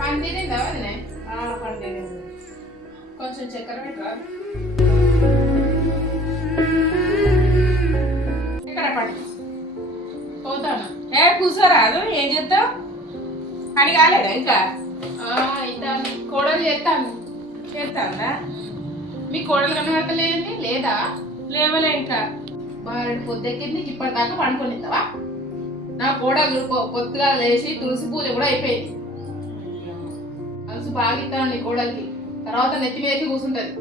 పని వదినే? పండుగ కొంచెం చక్కెర పెట్టరా ఇక్కడ పట్టు. పోతాను. ఏ కూర్చోరాదు ఏం చేస్తావు? అని కాలేదా ఇంకా? ఇంత కోడలు చేస్తాను. మీ కోడలు కనబడతలేదండి? లేదా? లేవలే ఇంకా. బారెడు పొద్దెక్కింది ఇప్పటిదాకా పండుకొనిద్దావా నా కోడలు పొద్దుగా లేచి తులసి పూజ కూడా అయిపోయింది. అలసి బాగా ఇస్తాను నీ కోడలికి తర్వాత నెత్తి మీదకి కూర్చుంటది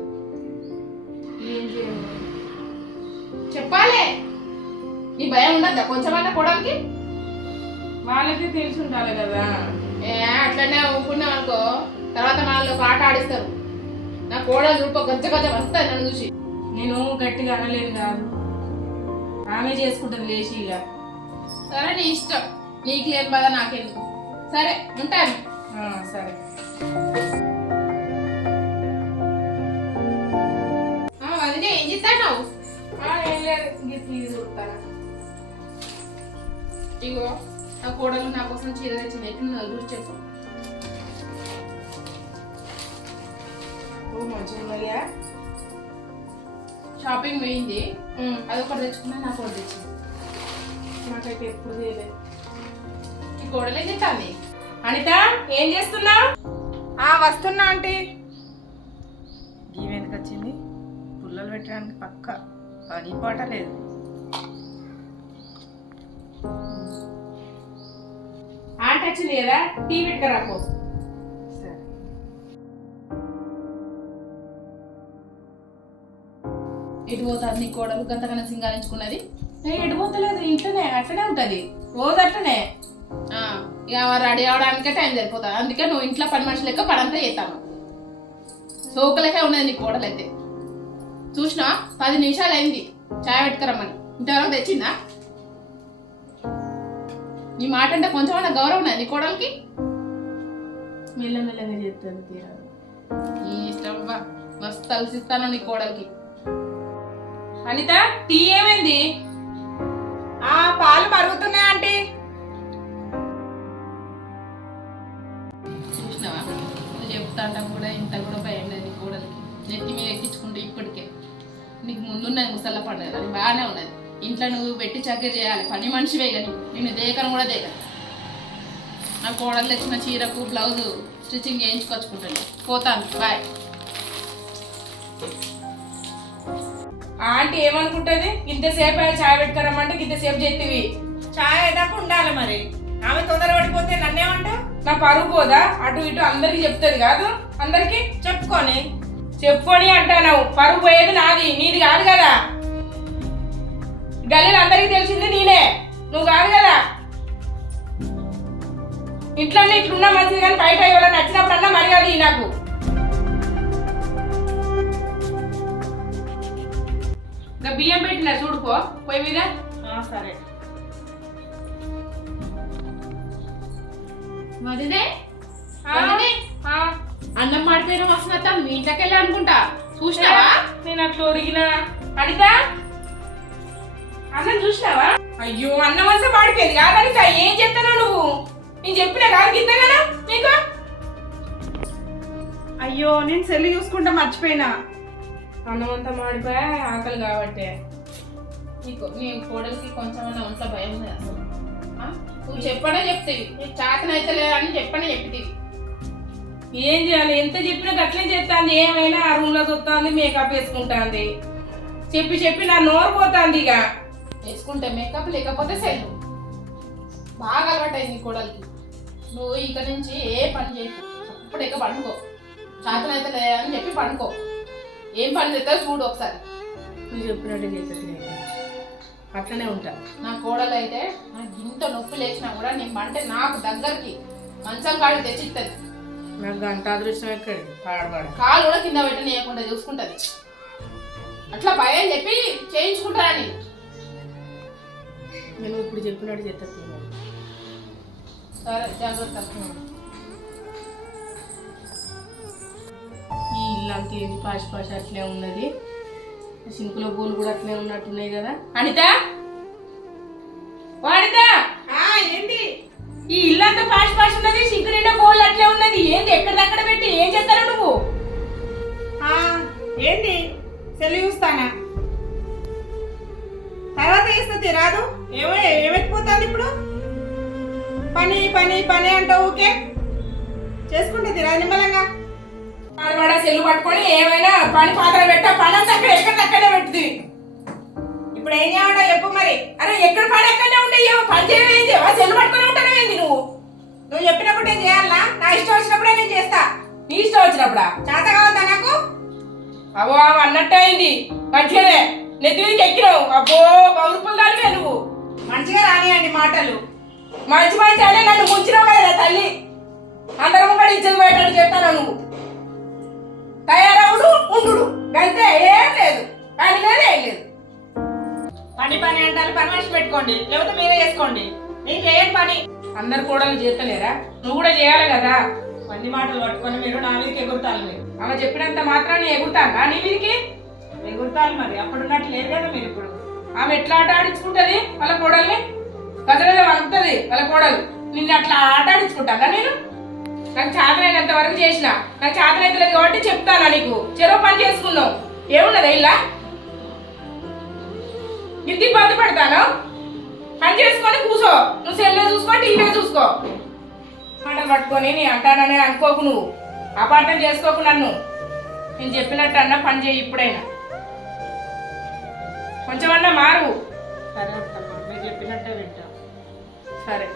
చెప్పాలే! నీ భయం ఉండద్దా కొంచెమన్నా కోడలికి? వాళ్ళకి తెలిసి ఉండాలి కదా. ఏ అట్లనే ఊపుకున్నాం అనుకో తర్వాత మనల్ని ఒక ఆట ఆడిస్తారు. నా కోడలు రూప గజ్జ గజ్జ వస్తుంది నన్ను చూసి. నేను గట్టిగా అనలేను కాదు. ఆమె చేసుకుంటుంది లేచి ఇక. సరే నీ ఇష్టం. నీకు లేని బాధ నాకెందుకు? సరే ఉంటాను. సరే. ఏం చేస్తాను ఆ, ఏం లేదు చూస్తాను. ఇగో నా కోడలు నా కోసం చీర తెచ్చింది. ఎట్లున్నదో చూసి చెప్పు. మంచిగా షాపింగ్ పోయింది. ఉమ్, అదొకటి తెచ్చుకున్నా నాకు ఒకటి తెచ్చింది. నాకైతే ఎప్పుడు చేయలేదు ఈ కోడలు ఏం చేస్తాంది? అనిత ఏం చేస్తున్నావు? ఆ వస్తున్నా ఆంటీ. ఎందుకు వచ్చింది? పుల్లలు పెట్టడానికి పక్క. పని పాట లేదు. ఆంట వచ్చింది కదా టీ పెట్టుకురాపో సరే. ఎటు పోతారు నీ కోడలు? గంతకన్నా సింగారించుకున్నది? ఏ ఎడిపోతలేదు ఇంట్లోనే అట్లనే ఉంటది. రోజు అట్లనే. ఇక రెడీ అవడానికే టైం సరిపోతుంది. అందుకే నువ్వు ఇంట్లో పని మనిషి లెక్క పనంతా చేస్తాను. సోకులకే ఉన్నది నీ కోడలైతే. చూసినా పది నిమిషాలు అయింది. చాయ్ పెట్టుకురమ్మని. ఇంతవరకు తెచ్చిందా? నీ మాట అంటే కొంచెం గౌరవం ఉన్నది నీ కోడలికి? మెల్లమెల్లగా చేస్తుంది తీరా. నీ ఇష్టం మస్తు తలసిస్తాను నీ కోడలికి. అనిత టీ ఏమైంది? ఆ పాలు మరుగుతున్నాయి ఆంటీ. చూసినావా? నువ్వు చెప్తాంటా కూడా ఇంత కూడా భయం లేదు కూడలికి. నెత్తి మీద ఎక్కించుకుంటే ఇప్పటికే. నీకు ముందున్నది ముసల్ల పండుగ అది బాగానే ఉన్నది. ఇంట్లో నువ్వు పెట్టి చక్కగా చేయాలి పని మనిషివే కానీ నేను దేకను కూడా దేకను నా కోడలు తెచ్చిన చీరకు బ్లౌజు స్టిచ్చింగ్ చేయించుకొచ్చుకుంటాను పోతాను బాయ్. ఆంటీ ఏమనుకుంటది? ఇంతసేపు చాయ్ పెట్టుకురమ్మంటే ఇంతసేపు చెప్తివి చాయ్ దాకా ఉండాలి మరి. ఆమె తొందర పడిపోతే నన్నేమంటావు? నా పరువు పోదా? అటు ఇటు అందరికి చెప్తుంది కాదు? అందరికి? చెప్పుకొని. చెప్పుకొని అంటావు పరువు పోయేది నాది నీది కాదు కదా. గల్లీలో అందరికి తెలిసింది నేనే. నువ్వు కాదు కదా. ఇంట్లోనే ఇట్లున్నా మంచిది కానీ బయట ఎవరైనా నచ్చినప్పుడన్నా మర్యాద నాకు. ఇంకా బియ్యం పెట్టిన చూడుకో పోయి మీద? సరే. వదినే అన్నం మాడిపోయిన వాసన వస్తాను మీ ఇంట్లోకి వెళ్ళి అనుకుంటా. చూసినావా? నేను అట్లా ఒరిగిన. అడిత అన్నం చూసినావా? అయ్యో అన్నం అంతా పాడిపోయింది కాదు అనిత. ఏం చెప్తావు నువ్వు? నేను చెప్పిన కాదు గింత కదా నీకు? అయ్యో నేను సెల్ చూసుకుంటా మర్చిపోయినా. అన్నం అంతా మాడిపోయా ఆకలి కాబట్టే. నీకు నీ కోడలికి కొంచెమైనా ఒంట్లో భయం ఉంది అసలు? నువ్వు చెప్పనే చెప్తేవి. నీకు చాతనైతే లేదని చెప్పనే చెప్తేవి. ఏం చేయాలి? ఎంత చెప్పినా గట్లే చేస్తాంది ఏమైనా ఆ రూమ్లో చూస్తుంది మేకప్ వేసుకుంటాంది. చెప్పి చెప్పి నా నోరు పోతాంది ఇక. వేసుకుంటే మేకప్ లేకపోతే సెల్ బాగా అలవాటైంది నీ కోడలికి. నువ్వు ఇక నుంచి ఏ పని చేయకు. అప్పుడు ఇక పండుకో. చాతనైతే లేదని చెప్పి పండుకో. ఏం పని చేస్తావు చూడు ఒకసారి. నువ్వు చెప్పినట్టు చేస్తుంది అట్లనే ఉంటా. నా కోడలు అయితే నాకు ఇంత నొప్పి లేచినా కూడా నేను పంటే నాకు దగ్గరికి మంచం కాడికి తెచ్చిస్తుంది నాకు గంట అదృష్టం ఎక్కడి పాడబడి. కాలు కూడా కింద పెట్టనీయకుండా చూసుకుంటది. అట్లా భయం చెప్పి చేయించుకుంటారని నేను ఇప్పుడు చెప్పినట్టు చేస్తుంది సరే జాగ్రత్త. అంతా ఏంది పాష్ పాష్ అట్లే ఉన్నది? సింకులో పూలు కూడా అట్లే ఉన్నట్టున్నాయి కదా? అనిత! వాడిత ఇల్లంతా పాష్ పాష్ ఉన్నది సింకు నిండా బోల్ అట్లే ఉన్నది. ఏంది ఎక్కడిదక్కడ పెట్టి ఏం చేస్తావు నువ్వు? ఏంటి? సెల్ చూస్తానా? తర్వాత ఇస్తుంది రాదు? ఏమో ఏమెత్తిపోతుంది ఇప్పుడు? పని పని పని అంటావు ఊకే? చేసుకుంటుంది రాదు నిమ్మలంగా. వాడ సెల్లు పట్టుకొని ఏమైనా పని పాత్ర పెట్టా పని అంతా అక్కడ ఎక్కడిదక్కడే పెట్టుది. ఇప్పుడు ఏం చేయమంటావు చెప్పు మరి. అరే ఎక్కడ పని ఎక్కడనే ఉంటాయి పని చేయవేంది ఆ సెల్లు పట్టుకొని ఉంటాను ఏంది నువ్వు? నువ్వు చెప్పినప్పుడు నేను చేయాలనా? నా ఇష్టం వచ్చినప్పుడే నేను చేస్తా. నీ ఇష్టం వచ్చినప్పుడా? చేత కావద్దా నాకు? అవో ఆమె అన్నట్టు అయింది. మంచిగానే. నెత్తి మీదకి ఎక్కినావు. అబ్బో పౌరుపులు దానివే నువ్వు. మంచిగా రానియండి మాటలు. మంచి మంచి అనే నన్ను ముంచినావు కదా తల్లి. అందరం కూడా ఇచ్చేది బయట చెప్తాను నువ్వు. తయారవుడు ఉండు అంతే ఏం లేదు. పని లేదు ఏం లేదు. పని పని అంటారు మనిషి పెట్టుకోండి. లేకపోతే మీరే చేసుకోండి. నేను చేయను పని? అందరు కూడా చేస్తలేరా? నువ్వు కూడా చేయాలి కదా. అన్ని మాటలు పట్టుకొని మీరు నా మీదకి ఎగురుతారు మీరు. ఆమె చెప్పినంత మాత్రాన్ని ఎగురుతానా నీ మీదికి? ఎగురుతారు మరి. అప్పుడు ఉన్నట్టు లేదు కదా మీరు ఇప్పుడు. ఆమె ఎట్లా ఆట ఆడించుకుంటది? వాళ్ళ కోడల్ని? గజగజ వలుపుతుంది వాళ్ళ కోడలు. నిన్ను అట్లా ఆట ఆడించుకుంటానా నేను నాకు చేతనైనంత వరకు చేసిన. నాకు చేతనైతే లేదు కాబట్టి చెప్తానా నీకు? చెరువు పని చేసుకున్నావు ఏమున్నది ఇలా? ఇంత ఇబ్బంది పెడతాను. పని చేసుకొని కూసో. నువ్వు సెల్లే చూసుకో టీవీ చూసుకో. మాటలు పట్టుకొని నీ అంటానని అనుకోకు నువ్వు. అపార్థం చేసుకోకు నన్ను. నేను చెప్పినట్టు అన్న పని చేయి ఇప్పుడైనా. కొంచెమన్నా మారు. సరే మీరు చెప్పినట్టే వింటా. సరే.